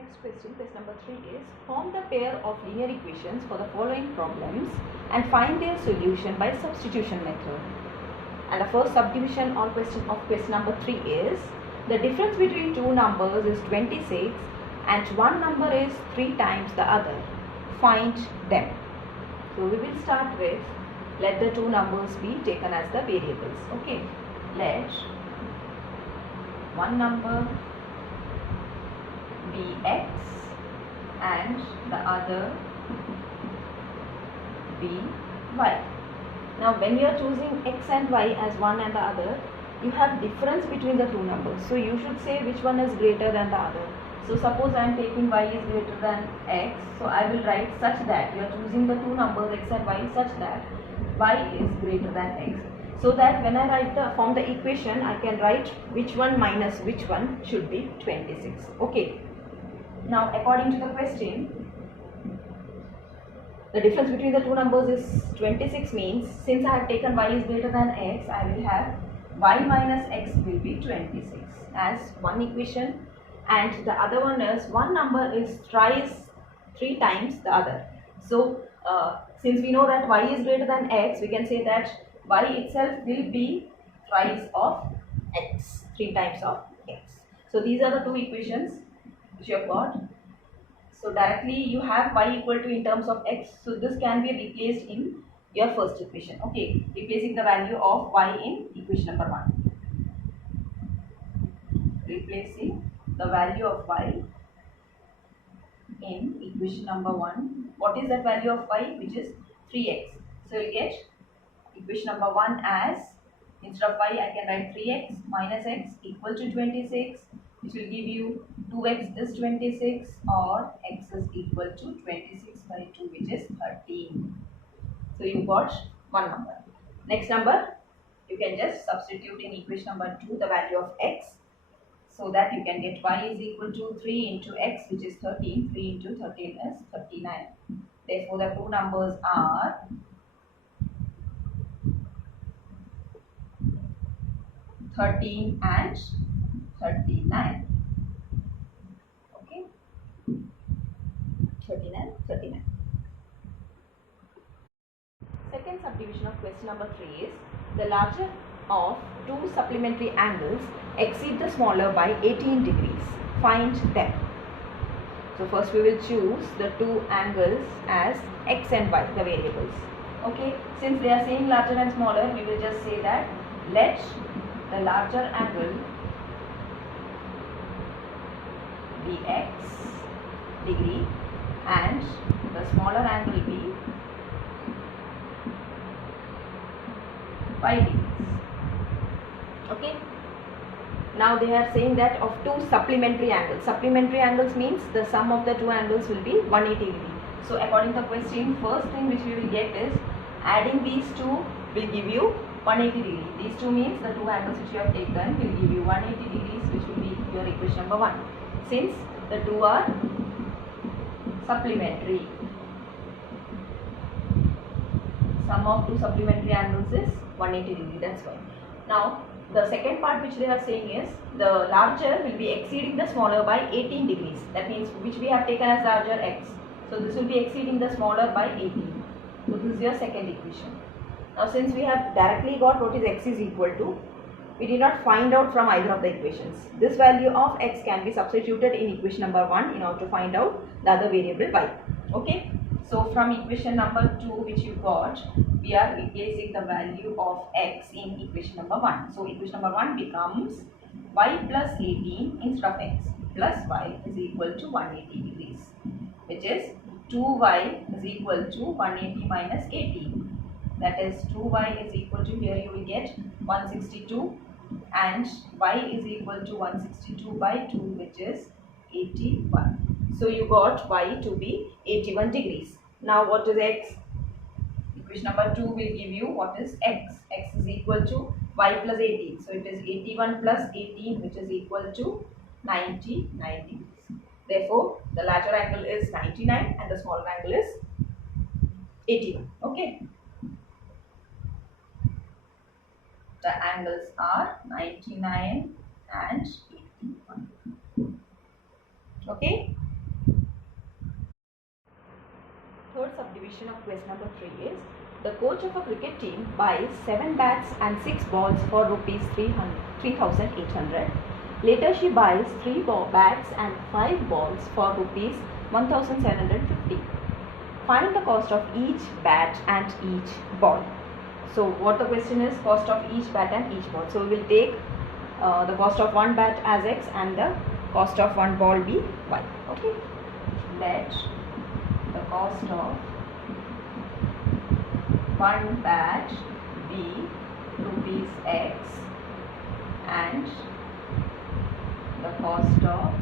next question number 3 is form the pair of linear equations for the following problems and find their solution by substitution method. And the first subdivision on question number 3 is the difference between two numbers is 26 and one number is 3 times the other. Find them. So we will start with let the two numbers be taken as the variables. Okay, let one number be x and the other be y. Now when you are choosing x and y as one and the other, you have difference between the two numbers. So you should say which one is greater than the other. So suppose I am taking y is greater than x. So I will write such that you are choosing the two numbers x and y such that y is greater than x. So that when I form the equation, I can write which one minus which one should be 26. Okay. Now according to the question, the difference between the two numbers is 26 means since I have taken y is greater than x, I will have y minus x will be 26 as one equation, and the other one is one number is three times the other. So since we know that y is greater than x, we can say that y itself will be thrice of x, 3 times of x. So these are the two equations which you have got. So directly you have y equal to in terms of x. So this can be replaced in your first equation. Okay, replacing the value of y in equation number 1. Replacing the value of y in equation number 1. What is that value of y? Which is 3x. So you get equation number 1 as, instead of y I can write 3x minus x equal to 26, which will give you 2x is 26 or x is equal to 26 by 2, which is 13. So you got one number. Next number you can just substitute in equation number 2 the value of x, so that you can get y is equal to 3 into x, which is 13. 3 into 13 is 39. Therefore the two numbers are 13 and 39. Okay, 13 and 39. Second subdivision of question number 3 is the larger of two supplementary angles exceed the smaller by 18 degrees. Find them. So first we will choose the two angles as x and y, the variables. Okay, since they are saying larger and smaller, we will just say that let the larger angle be x degree and the smaller angle be y degrees. Okay, now they are saying that of two supplementary angles. Supplementary angles means the sum of the two angles will be 180 degree. So according to the question, first thing which we will get is adding these two will give you 180 degree. These two means the two angles which you have taken will give you 180 degrees, which will be your equation number 1. Since the two are supplementary, sum of two supplementary angles is 180 degree. That's why. Now the second part which they are saying is the larger will be exceeding the smaller by 18 degrees. That means which we have taken as larger x. So this will be exceeding the smaller by 18. So this is your second equation. Now since we have directly got what is x is equal to, we did not find out from either of the equations. This value of x can be substituted in equation number 1 in order to find out the other variable y. Okay. So from equation number 2 which you got, we are replacing the value of x in equation number 1. So equation number 1 becomes y plus 18 instead of x plus y is equal to 180 degrees, which is 2y is equal to 180 minus 18. That is 2y is equal to, here you will get 162 and y is equal to 162 by 2, which is 81. So you got y to be 81 degrees. Now what is x? Equation number 2 will give you what is x. X is equal to y plus 18. So it is 81 plus 18, which is equal to 99 degrees. Therefore the larger angle is 99 and the smaller angle is 81. Okay. The angles are 99 and 81. Okay. question of question number 3 is, the coach of a cricket team buys 7 bats and 6 balls for rupees 3,800. Later she buys 3 bats and 5 balls for rupees 1,750. Find the cost of each bat and each ball. So what the question is, cost of each bat and each ball. So we will take the cost of one bat as x and the cost of one ball be y. Okay. Let the cost of one bat be rupees x and the cost of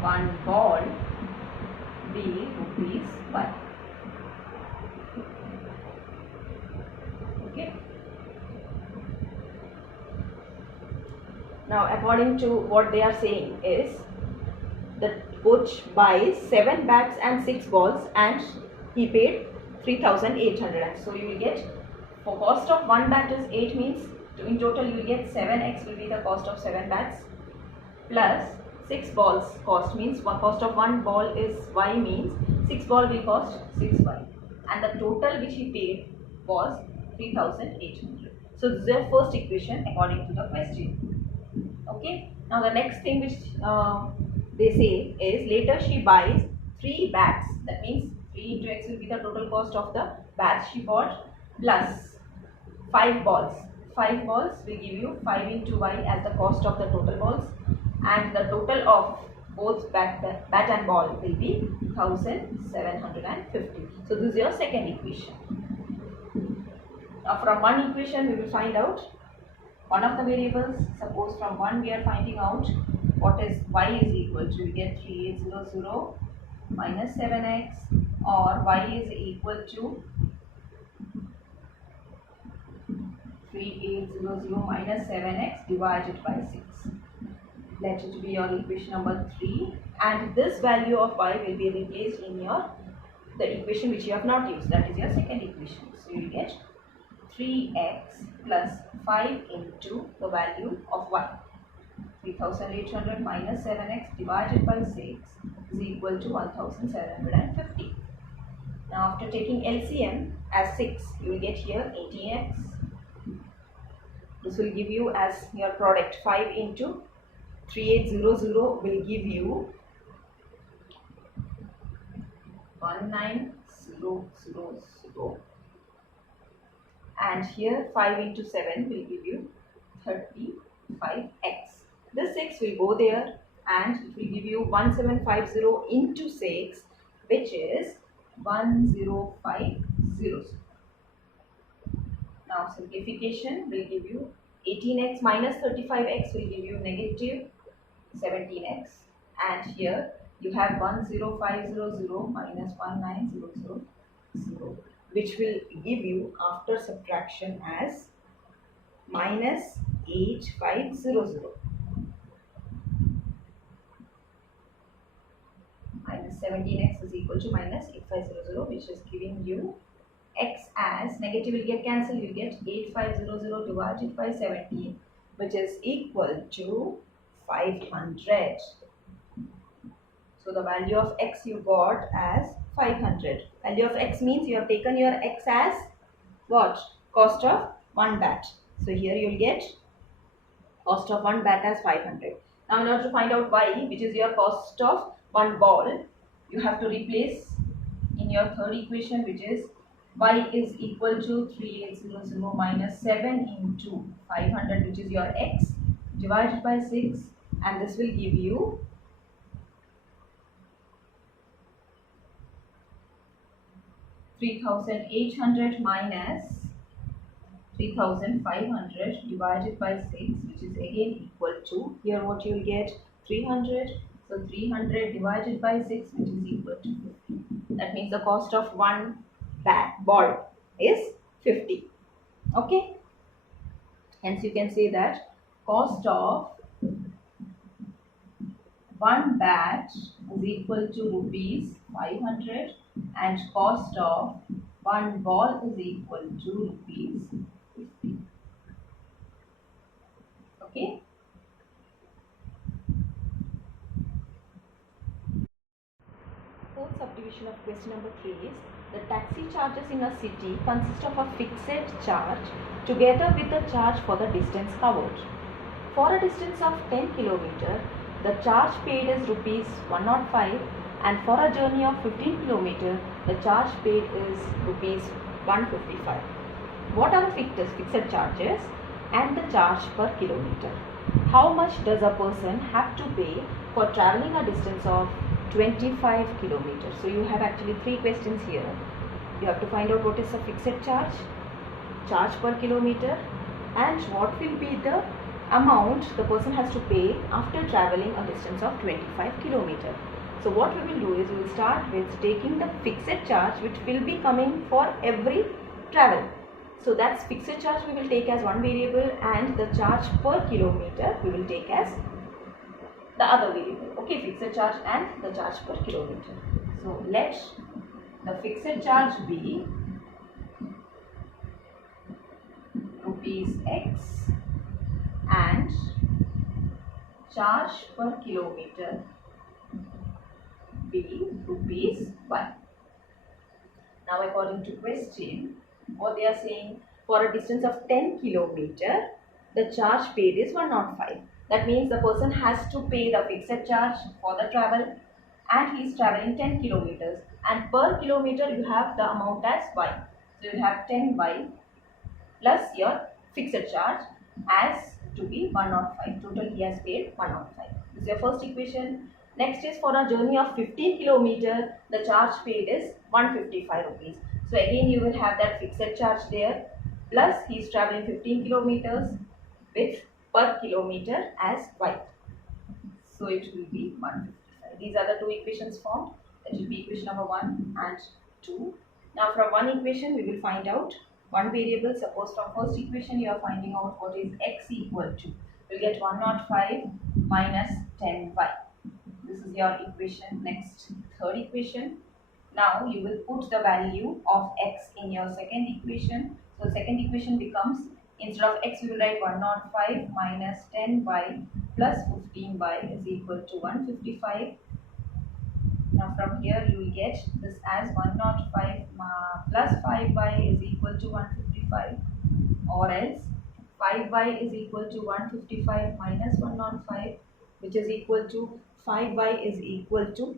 one ball be rupees y. Okay. Now according to what they are saying is, the coach buys 7 bats and 6 balls and he paid 3,800. So you will get, for cost of one bat is 8, means in total you will get 7x will be the cost of 7 bats plus 6 balls cost, means cost of one ball is y, means 6 ball will cost 6y, and the total which he paid was 3,800. So this is your first equation according to the question. Okay. Now the next thing which they say is, later she buys 3 bats, that means 3 into x will be the total cost of the bats she bought, plus 5 balls. 5 balls will give you 5 into y as the cost of the total balls, and the total of both bat and ball will be 1,750. So this is your second equation. Now from one equation we will find out one of the variables. Suppose from 1 we are finding out what is y is equal to, we get 3800 minus 7x, or y is equal to 3800 minus 7x divided by 6. Let it be your equation number 3, and this value of y will be replaced in the equation which you have not used, that is your second equation. So you will get 3x plus 5 into the value of y. 3,800 minus 7x divided by 6 is equal to 1,750. Now after taking LCM as 6, you will get here 18x. This will give you as your product 5 into 3800 will give you 19000, and here 5 into 7 will give you 35x. This 6 will go there and it will give you 1750 into 6, which is 10500. Now simplification will give you 18x minus 35x will give you negative 17x, and here you have 10500 minus 1900, which will give you after subtraction as minus 8500. Minus 17x is equal to minus 8500, which is giving you x as negative will get cancelled, you get 8500 divided by 17, which is equal to 500. So the value of x you got as 500. Value of x means you have taken your x as what? Cost of one bat. So here you will get cost of one bat as 500. Now in order to find out y, which is your cost of one ball, you have to replace in your third equation, which is y is equal to 3800 minus 7 into 500, which is your x, divided by 6, and this will give you 3,800 minus 3,500 divided by 6, which is again equal to, here what you will get 300. So 300 divided by 6, which is equal to 50. That means the cost of one ball is 50. Okay. Hence you can say that cost of one bat is equal to rupees 500 and cost of one ball is equal to rupees 50. Okay. Fourth subdivision of question number 3 is the taxi charges in a city consist of a fixed charge together with the charge for the distance covered. For a distance of 10 km, the charge paid is rupees 105, and for a journey of 15 km, the charge paid is rupees 155. What are the fixed charges and the charge per kilometer? How much does a person have to pay for traveling a distance of 25 kilometers? So you have actually 3 questions here. You have to find out what is the fixed charge, charge per kilometer, and what will be the amount the person has to pay after traveling a distance of 25 kilometers. So what we will do is we will start with taking the fixed charge which will be coming for every travel. So that's fixed charge we will take as one variable, and the charge per kilometer we will take as the other variable. Okay, fixed charge and the charge per kilometer. So let the fixed charge be rupees X and charge per kilometer be rupees Y. Now according to question, what they are saying, for a distance of 10 kilometer, the charge paid is 105. That means the person has to pay the fixed charge for the travel, and he is traveling 10 kilometers, and per kilometer you have the amount as Y. So you have 10Y plus your fixed charge as to be 105. Total he has paid 105. This is your first equation. Next is for a journey of 15 kilometers, the charge paid is 155 rupees. So again you will have that fixed charge there, plus he is traveling 15 kilometers with per kilometer as Y. So it will be 155. These are the 2 equations formed. That will be equation number 1 and 2. Now from one equation we will find out one variable. Suppose from first equation you are finding out what is X equal to. You will get 105 minus 10Y. This is your equation. Next, third equation. Now you will put the value of X in your second equation. So second equation becomes, instead of X we will write 105 minus 10Y plus 15Y is equal to 155. Now from here you will get this as 105 plus 5Y is equal to 155, or else 5Y is equal to 155 minus 105, which is equal to 5Y is equal to,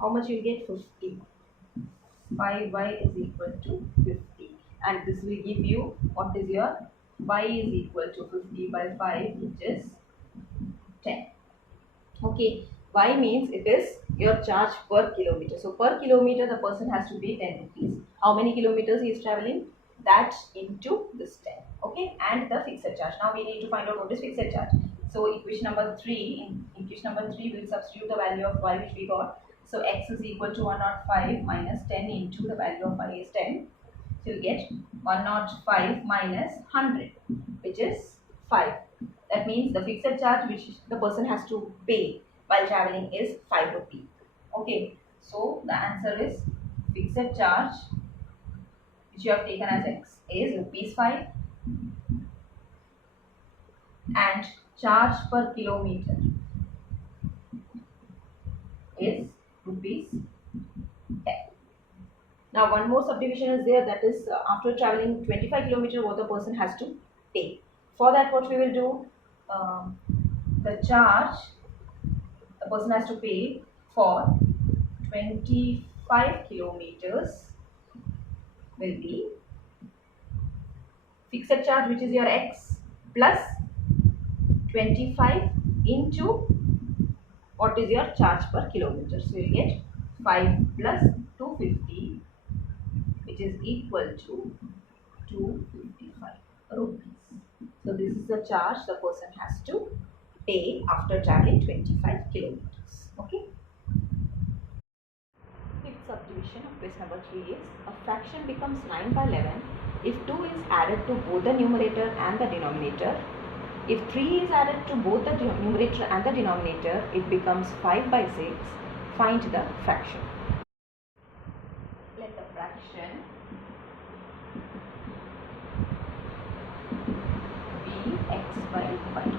how much you will get? 50. 5Y is equal to 50, and this will give you what is your Y is equal to 50 by 5, which is 10. Okay, Y means it is your charge per kilometer. So per kilometer the person has to pay 10 rupees. How many kilometers he is traveling? That into this 10. Okay, and the fixed charge. Now we need to find out what is fixed charge. So equation number 3, in equation number 3 we will substitute the value of Y which we got. So X is equal to 105 minus 10 into the value of Y is 10. So you get 105 minus 100, which is 5. That means the fixed charge which the person has to pay while traveling is 5 rupees. Okay, so the answer is fixed charge which you have taken as X is rupees 5, and charge per kilometer is rupees 10. Now one more subdivision is there, that is after traveling 25 kilometers what the person has to pay. For that what we will do, the charge the person has to pay for 25 kilometers will be fixed charge which is your X plus 25 into what is your charge per kilometer. So you get 5 plus 250, which is equal to 255 rupees. So this is the charge the person has to pay after traveling 25 kilometers. Okay. Fifth subdivision of question number 3 is a fraction becomes 9 by 11 if 2 is added to both the numerator and the denominator. If 3 is added to both the numerator and the denominator, it becomes 5 by 6. Find the fraction. Let the fraction be x by y.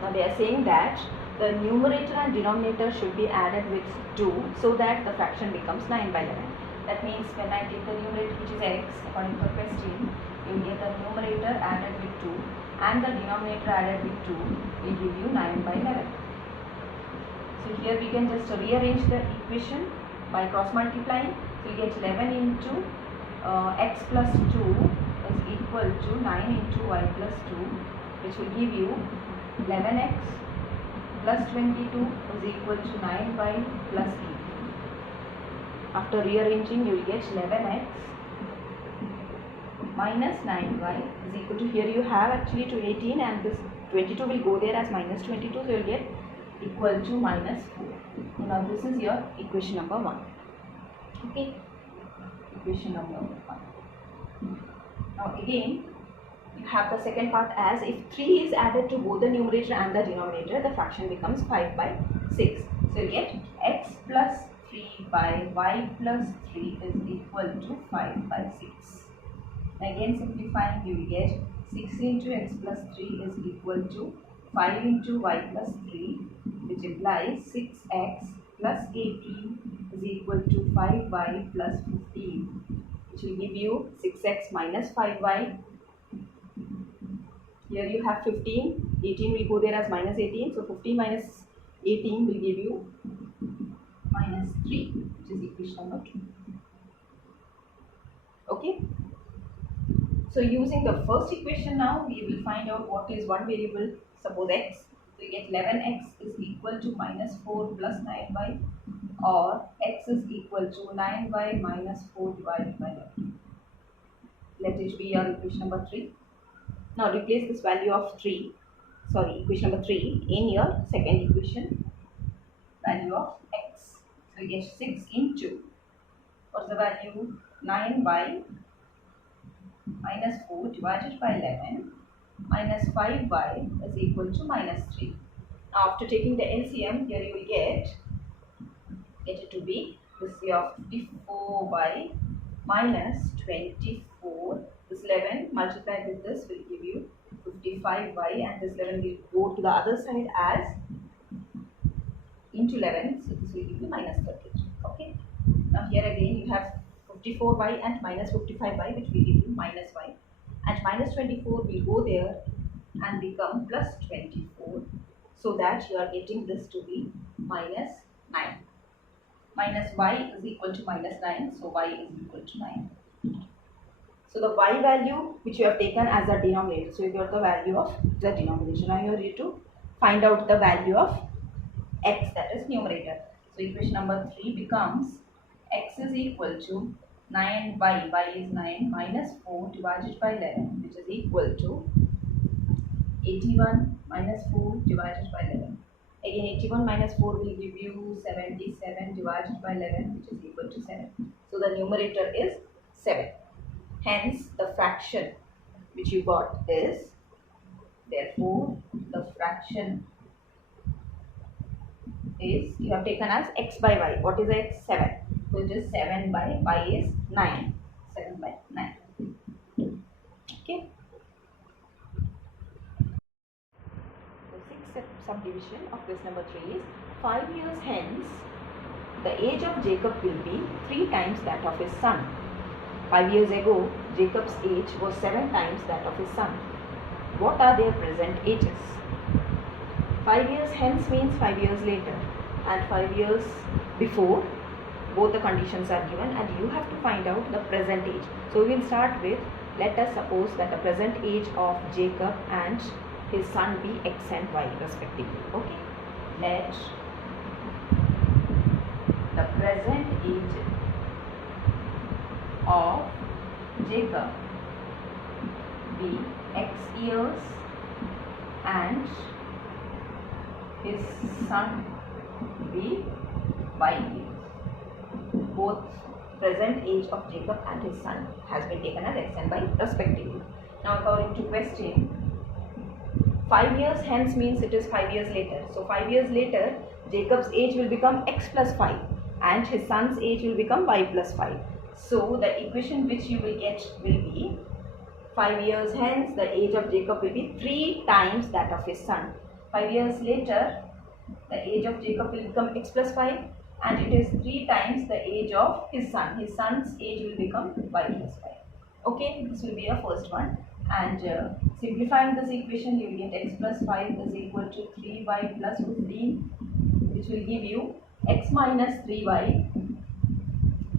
Now they are saying that the numerator and denominator should be added with 2 so that the fraction becomes 9 by 11. That means when I take the numerator, which is x, according to the question, you will get the numerator added with 2 and the denominator added with 2 will give you 9 by 11. So here we can just rearrange the equation by cross multiplying. So you get 11 into x plus 2 is equal to 9 into y plus 2, which will give you 11x plus 22 is equal to 9y plus 18. After rearranging, you will get 11x minus 9y is equal to, here you have actually to 18 and this 22 will go there as minus 22, so you will get equal to minus 4. Now this is your equation number 1. Okay, equation number 1. Now again, you have the second part as if 3 is added to both the numerator and the denominator, the fraction becomes 5 by 6. So you get x plus 3 by y plus 3 is equal to 5 by 6. Again simplifying, you will get 6 into x plus 3 is equal to 5 into y plus 3, which implies 6x plus 18 is equal to 5y plus 15, which will give you 6x minus 5y. Here you have 15, 18 will go there as minus 18, so 15 minus 18 will give you minus 3, which is equation number 2. Okay. So using the first equation now, we will find out what is one variable, suppose x. So you get 11x is equal to minus 4 plus 9y, or x is equal to 9y minus 4 divided by 11. Let it be your equation number 3. Now replace this value of equation number 3 in your second equation, value of x. So you get 6 into, what's the value? 9y minus 4 divided by 11 minus 5y is equal to minus 3. Now after taking the LCM, here you will get it to be this your 54y minus 24. This 11 multiplied with this will give you 55y, and this 11 will go to the other side as into 11, so this will give you minus 33. Okay. Now here again you have 54y and minus 55y, which will give you minus y, and minus 24 will go there and become plus 24, so that you are getting this to be minus 9. Minus y is equal to minus 9, so y is equal to 9. So the y value which you have taken as a denominator, so you got the value of the denominator. Now you are ready to find out the value of x, that is numerator. So equation number 3 becomes x is equal to 9y, y is 9 minus 4 divided by 11, which is equal to 81 minus 4 divided by 11. Again 81 minus 4 will give you 77 divided by 11, which is equal to 7. So the numerator is 7. Hence the fraction which you got is, therefore the fraction is, you have taken as x by y. What is x? 7. So it is 7 by y is 9. 7 by 9. Okay. The sixth subdivision of this number 3 is 5 years hence the age of Jacob will be 3 times that of his son. 5 years ago, Jacob's age was 7 times that of his son. What are their present ages? 5 years hence means 5 years later, and 5 years before. Both the conditions are given and you have to find out the present age. So we will start with, let us suppose that the present age of Jacob and his son be x and y respectively. Okay. Let the present age of Jacob be x years and his son be y years. Both present age of Jacob and his son has been taken as x and y respectively. Now according to question, 5 years hence means it is 5 years later. So 5 years later, Jacob's age will become x plus 5 and his son's age will become y plus 5. So the equation which you will get will be 5 years hence the age of Jacob will be 3 times that of his son. 5 years later, the age of Jacob will become x plus 5, and it is 3 times the age of his son. His son's age will become y plus 5. Okay, this will be a first one. And simplifying this equation, you will get x plus 5 is equal to 3y plus 15, which will give you x minus 3y.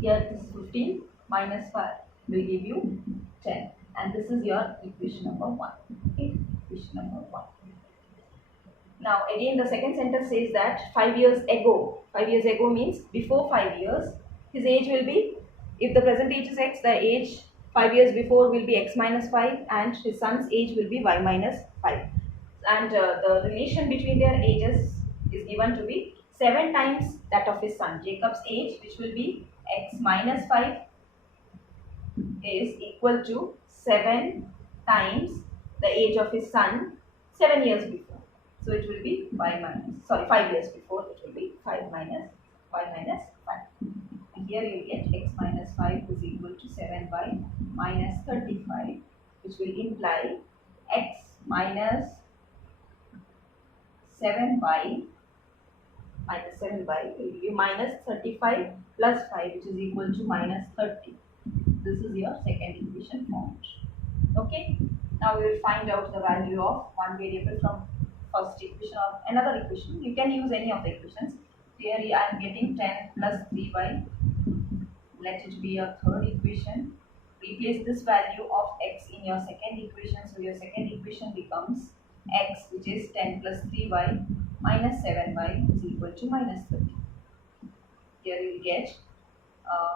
Here this is 15 minus 5 will give you 10. And this is your equation number 1. Okay, equation number 1. Now again the second sentence says that 5 years ago means before 5 years, his age will be, if the present age is x, the age 5 years before will be x minus 5, and his son's age will be y minus 5. And the relation between their ages is given to be 7 times that of his son. Jacob's age, which will be x minus 5, is equal to 7 times the age of his son 7 years before. So it will be 5 years before, it will be 5 minus 5. And here you get x minus 5 is equal to 7y minus 35, which will imply x minus 7y will give you minus 35 plus 5, which is equal to minus 30. This is your second equation formed. Okay, now we will find out the value of one variable from first equation or another equation. You can use any of the equations. Here I am getting 10 plus 3y. Let it be your third equation. Replace this value of x in your second equation. So your second equation becomes x, which is 10 plus 3y minus 7y is equal to minus 30. Here you will get,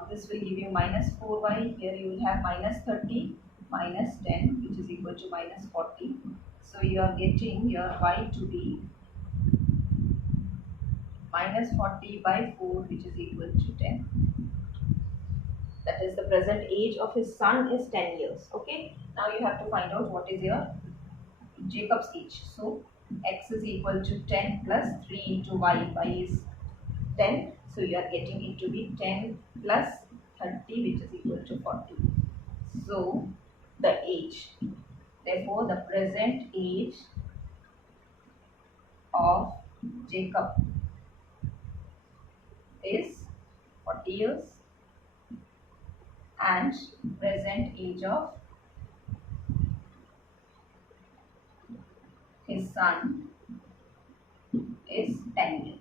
this will give you minus 4y. Here you will have minus 30 minus 10, which is equal to minus 40. So you are getting your y to be minus 40 by 4, which is equal to 10. That is, the present age of his son is 10 years. Okay, now you have to find out what is your Jacob's age. So x is equal to 10 plus 3 into y. Y is 10. So you are getting it to be 10 plus 30, which is equal to 40. So the age, therefore the present age of Jacob is 40 years, and present age of his son is 10 years.